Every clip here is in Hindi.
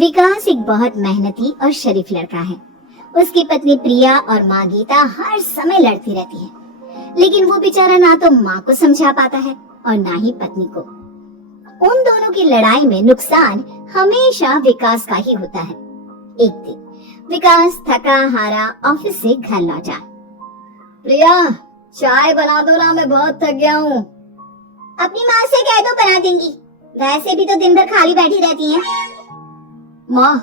विकास एक बहुत मेहनती और शरीफ लड़का है। उसकी पत्नी प्रिया और माँ गीता हर समय लड़ती रहती है, लेकिन वो बेचारा ना तो माँ को समझा पाता है और ना ही पत्नी को। उन दोनों की लड़ाई में नुकसान हमेशा विकास का ही होता है। एक दिन विकास थका हारा ऑफिस से घर लौटा। प्रिया, चाय बना दो ना, मैं बहुत थक गया हूँ। अपनी माँ से कह दो, बना देंगी। वैसे भी तो दिन भर खाली बैठी रहती हैं। माँ,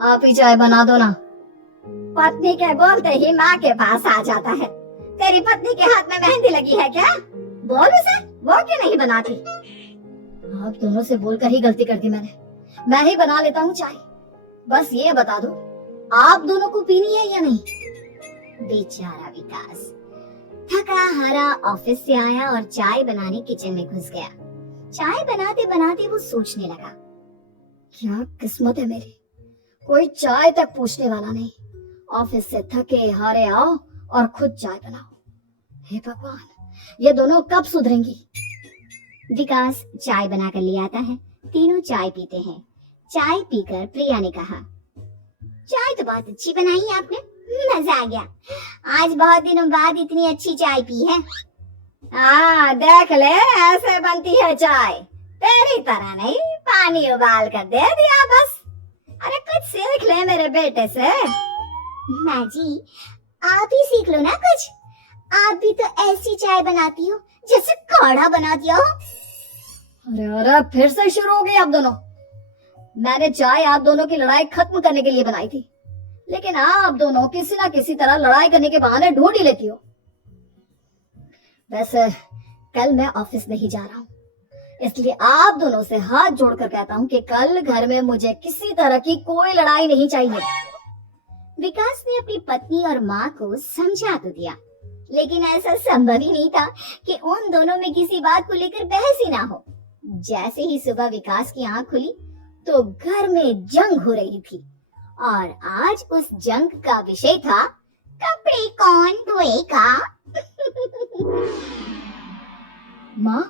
आप ही चाय बना दो ना। पत्नी के बोलते ही माँ के पास आ जाता है। तेरी पत्नी के हाथ में मेहंदी लगी है क्या? बोल उसे, वो क्यों नहीं बनाती? आप दोनों से बोलकर ही गलती कर दी मैंने। मैं ही बना लेता हूँ चाय। बस ये बता दो, आप दोनों को पीनी है या नहीं? बेचारा विकास थका हारा ऑफिस से आया और चाय बनाने किचन में घुस गया। चाय बनाते बनाते वो सोचने लगा, क्या किस्मत है मेरी, कोई चाय तक पूछने वाला नहीं। ऑफिस से थके हारे आओ और खुद चाय बनाओ। हे भगवान, ये दोनों कब सुधरेंगी? विकास चाय बनाकर ले आता है। तीनों चाय पीते हैं। चाय पीकर प्रिया ने कहा, चाय तो बहुत अच्छी बनाई है आपने, मजा आ गया। आज बहुत दिनों बाद इतनी अच्छी चाय पी है। हाँ, देख ले, ऐसे बनती है चाय, तेरी तरह नहीं, पानी उबाल कर दे दिया बस। अरे कुछ सीख ले मेरे बेटे से। माँ जी, आप ही सीख लो ना कुछ। आप भी तो ऐसी चाय बनाती हो जैसे काढ़ा बना दिया हो। अरे फिर से शुरू हो गए आप दोनों। मैंने चाय आप दोनों की लड़ाई खत्म करने के लिए बनाई थी, लेकिन आप दोनों किसी ना किसी तरह लड़ाई करने के बहाने ढूंढ ही लेती हो। वैसे कल मैं ऑफिस नहीं जा रहा हूँ, इसलिए आप दोनों से हाथ जोड़कर कहता हूँ कि कल घर में मुझे किसी तरह की कोई लड़ाई नहीं चाहिए। विकास ने अपनी पत्नी और माँ को समझा तो दिया, लेकिन ऐसा संभव ही नहीं था कि उन दोनों में किसी बात को लेकर बहस ही ना हो। जैसे ही सुबह विकास की आंख खुली तो घर में जंग हो रही थी, और आज उस जंग का विषय था, कपड़े कौन धोएगा। माँ,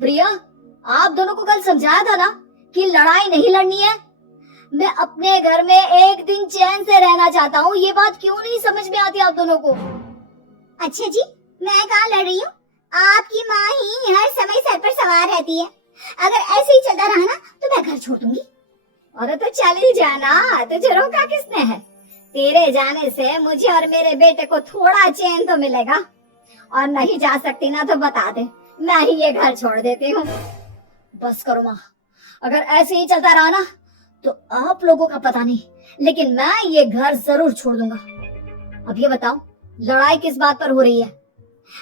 प्रिया, आप दोनों को कल समझाया था ना कि लड़ाई नहीं लड़नी है। मैं अपने घर में एक दिन चैन से रहना चाहता हूँ, ये बात क्यों नहीं समझ में आती आप दोनों को? अच्छा जी, मैं कहाँ लड़ रही हूँ? आपकी माँ ही हर समय सर पर सवार रहती है। अगर ऐसे ही चलता रहा ना तो मैं घर छोड़ दूंगी। अरे तो चली जाना, तुझे रोका किसने है? तेरे जाने से मुझे और मेरे बेटे को थोड़ा चैन तो मिलेगा। और नहीं जा सकती ना तो बता दे, मैं ही ये घर छोड़ देती हूँ। बस करो माँ, अगर ऐसे ही चलता रहा ना तो आप लोगों का पता नहीं, लेकिन मैं ये घर जरूर छोड़ दूंगा। अब ये बताओ, लड़ाई किस बात पर हो रही है?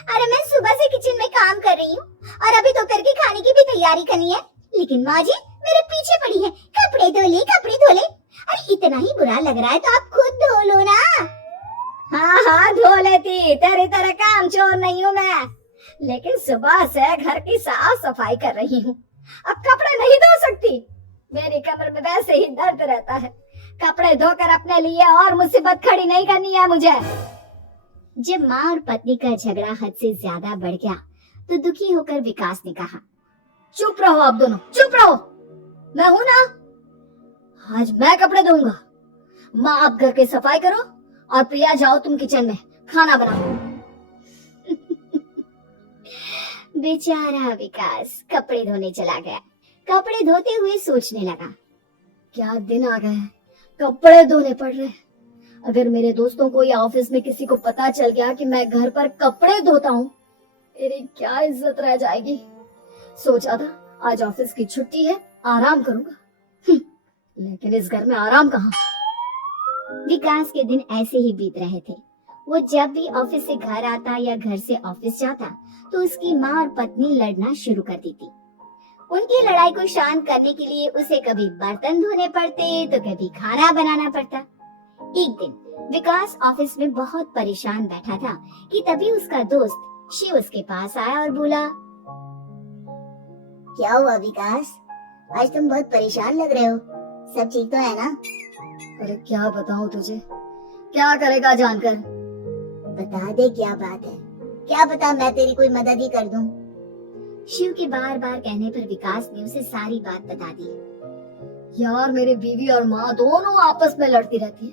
अरे मैं सुबह से किचन में काम कर रही हूँ और अभी दोपहर के खाने की भी तैयारी करनी है, लेकिन माँ जी मेरे पीछे पड़ी है, कपड़े धो ले, कपड़े धो ले। अरे इतना ही बुरा लग रहा है तो आप खुद धो लो ना। हाँ हाँ धो लेती, तेरी तरह काम चोर नहीं हूँ मैं, लेकिन सुबह से घर की साफ सफाई कर रही हूँ, अब कपड़े नहीं धो सकती। मेरी कमर में वैसे ही दर्द रहता है, कपड़े धोकर अपने लिए और मुसीबत खड़ी नहीं करनी है मुझे। जब माँ और पत्नी का झगड़ा हद से ज्यादा बढ़ गया तो दुखी होकर विकास ने कहा, चुप रहो आप दोनों, चुप रहो। मैं हूं ना, आज मैं कपड़े धोऊंगा। माँ आप घर की सफाई करो और प्रिया जाओ तुम किचन में खाना बनाओ। बेचारा विकास कपड़े धोने चला गया। कपड़े धोते हुए सोचने लगा, क्या दिन आ गए, कपड़े धोने पड़ रहे। अगर मेरे दोस्तों को या ऑफिस में किसी को पता चल गया कि मैं घर पर कपड़े धोता हूँ, मेरी क्या इज्जत रह जाएगी। सोचा था आज ऑफिस की छुट्टी है, आराम करूंगा, लेकिन इस घर में आराम कहाँ। विकास के दिन ऐसे ही बीत रहे थे। वो जब भी ऑफिस से घर आता या घर से ऑफिस जाता तो उसकी माँ और पत्नी लड़ना शुरू कर देती। उनकी लड़ाई को शांत करने के लिए उसे कभी बर्तन धोने पड़ते तो कभी खाना बनाना पड़ता। एक दिन विकास ऑफिस में बहुत परेशान बैठा था कि तभी उसका दोस्त शिव उसके पास आया और बोला, क्या हुआ विकास, आज तुम बहुत परेशान लग रहे हो, सब ठीक तो है ना? अरे क्या बताऊं तुझे, क्या करेगा जानकर। बता दे क्या बात है, क्या पता मैं तेरी कोई मदद ही कर दूं। शिव के बार बार कहने पर विकास ने उसे सारी बात बता दी। यार मेरी बीवी और माँ दोनों आपस में लड़ती रहती है।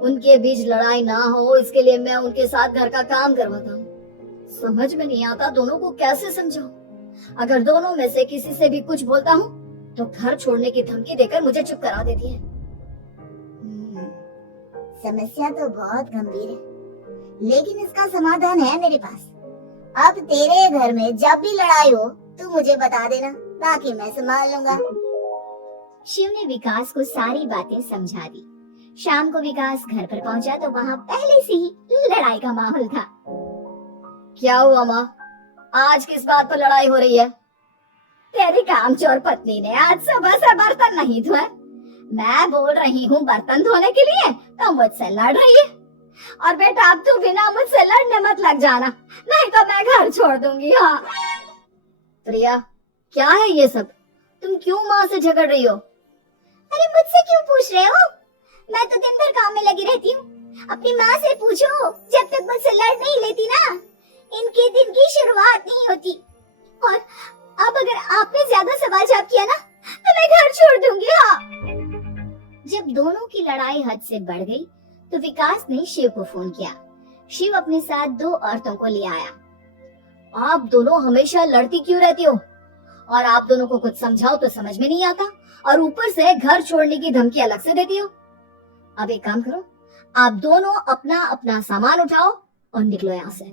उनके बीच लड़ाई ना हो इसके लिए मैं उनके साथ घर का काम करवाता हूँ। समझ में नहीं आता दोनों को कैसे समझाऊं। अगर दोनों में से किसी से भी कुछ बोलता हूँ तो घर छोड़ने की धमकी देकर मुझे चुप करा देती है। समस्या तो बहुत गंभीर है, लेकिन इसका समाधान है मेरे पास। अब तेरे घर में जब भी लड़ाई हो तू मुझे बता देना, बाकी मैं संभाल लूंगा। शिव ने विकास को सारी बातें समझा दी। शाम को विकास घर पर पहुंचा तो वहाँ पहले से ही लड़ाई का माहौल था। क्या हुआ माँ, आज किस बात पर लड़ाई हो रही है? तेरी कामचोर पत्नी ने आज सुबह से बर्तन नहीं धोए। मैं बोल रही हूँ बर्तन धोने के लिए तो मुझसे लड़ रही है। और बेटा अब तू बिना मुझसे लड़ने मत लग जाना, नहीं तो मैं घर छोड़ दूंगी। हाँ प्रिया, क्या है ये सब? तुम क्यों माँ से झगड़ रही हो? अरे मुझसे क्यों पूछ रहे हो? मैं तो दिन भर काम में लगी रहती हूँ। अपनी माँ से पूछो, जब तक मुझसे लड़ नहीं लेती ना इनके दिन की शुरुआत नहीं होती। और अब अगर आपने ज्यादा सवाल जवाब किया ना तो मैं घर छोड़ दूंगी। हाँ। जब दोनों की लड़ाई हद से बढ़ गई तो विकास ने शिव को फोन किया। शिव अपने साथ 2 औरतों को ले आया। आप दोनों हमेशा लड़ती क्यों रहती हो? और आप दोनों को कुछ समझाओ तो समझ में नहीं आता, और ऊपर से घर छोड़ने की धमकी अलग से देती हो। अब एक काम करो, आप दोनों अपना अपना सामान उठाओ और निकलो यहाँ से।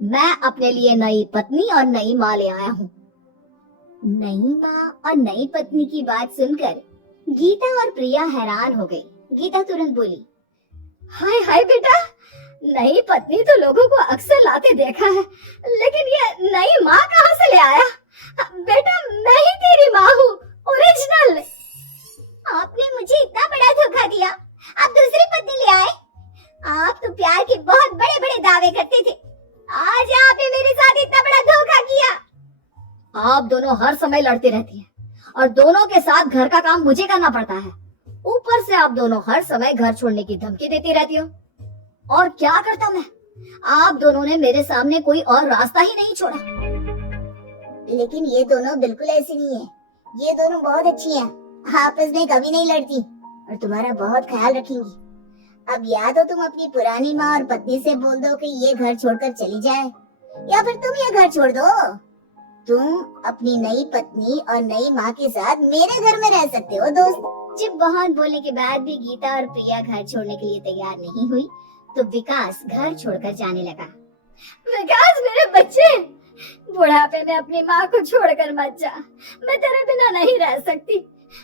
मैं अपने लिए नई पत्नी और नई माँ ले आया हूँ। नई माँ और नई पत्नी की बात सुनकर गीता और प्रिया हैरान हो गई। गीता तुरंत बोली, हाय हाय बेटा, नई पत्नी तो लोगों को अक्सर लाते देखा है, लेकिन ये नई माँ कहाँ से ले आया? बेटा मैं ही तेरी माँ हूँ, ओरिजिनल। आपने मुझे इतना बड़ा धोखा दिया, आप दूसरी पत्नी ले आए। आप तो प्यार के बहुत बड़े बड़े दावे करते थे, आज आपने मेरे साथ इतना बड़ा धोखा किया। आप दोनों हर समय लड़ती रहती हैं और दोनों के साथ घर का काम मुझे करना पड़ता है। ऊपर से आप दोनों हर समय घर छोड़ने की धमकी देती रहती हो। और क्या करता मैं? आप दोनों ने मेरे सामने कोई और रास्ता ही नहीं छोड़ा। लेकिन ये दोनों बिल्कुल ऐसी नहीं है। ये दोनों बहुत अच्छी हैं, आपस में कभी नहीं लड़ती और तुम्हारा बहुत ख्याल रखेंगी। अब या तो तुम अपनी पुरानी माँ और पत्नी से बोल दो कि ये घर छोड़कर चली जाए, या फिर तुम ये घर छोड़ दो। तुम अपनी नई पत्नी और नई माँ के साथ मेरे घर में रह सकते हो दोस्त। जब बहुत बोलने के बाद भी गीता और प्रिया घर छोड़ने के लिए तैयार नहीं हुई तो विकास घर छोड़कर जाने लगा। विकास मेरे बच्चे, बुढ़ापे में अपनी माँ को छोड़कर मत जा, मैं तेरे बिना नहीं रह सकती।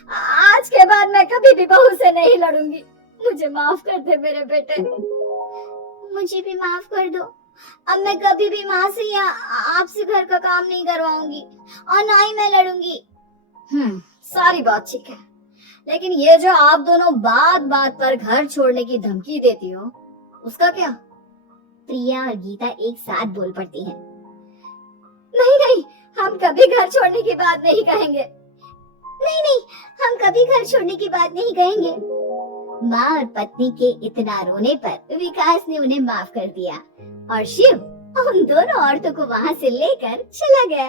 आज के बाद मैं कभी भी बहू से नहीं लड़ूंगी। मुझे माफ कर दे मेरे बेटे। मुझे भी माफ कर दो। अब मैं कभी भी माँ से या आपसे घर का काम नहीं करवाऊंगी और ना ही मैं लड़ूंगी। सारी बात ठीक है, लेकिन ये जो आप दोनों बात बात पर घर छोड़ने की धमकी देती हो, उसका क्या? प्रिया और गीता एक साथ बोल पड़ती हैं। नहीं नहीं, हम कभी घर छोड़ने की बात नहीं कहेंगे। नहीं नहीं, हम कभी घर छोड़ने की बात नहीं कहेंगे। माँ और पत्नी के इतना रोने पर विकास ने उन्हें माफ कर दिया और शिव उन दोनों औरतों को वहाँ से लेकर चला गया।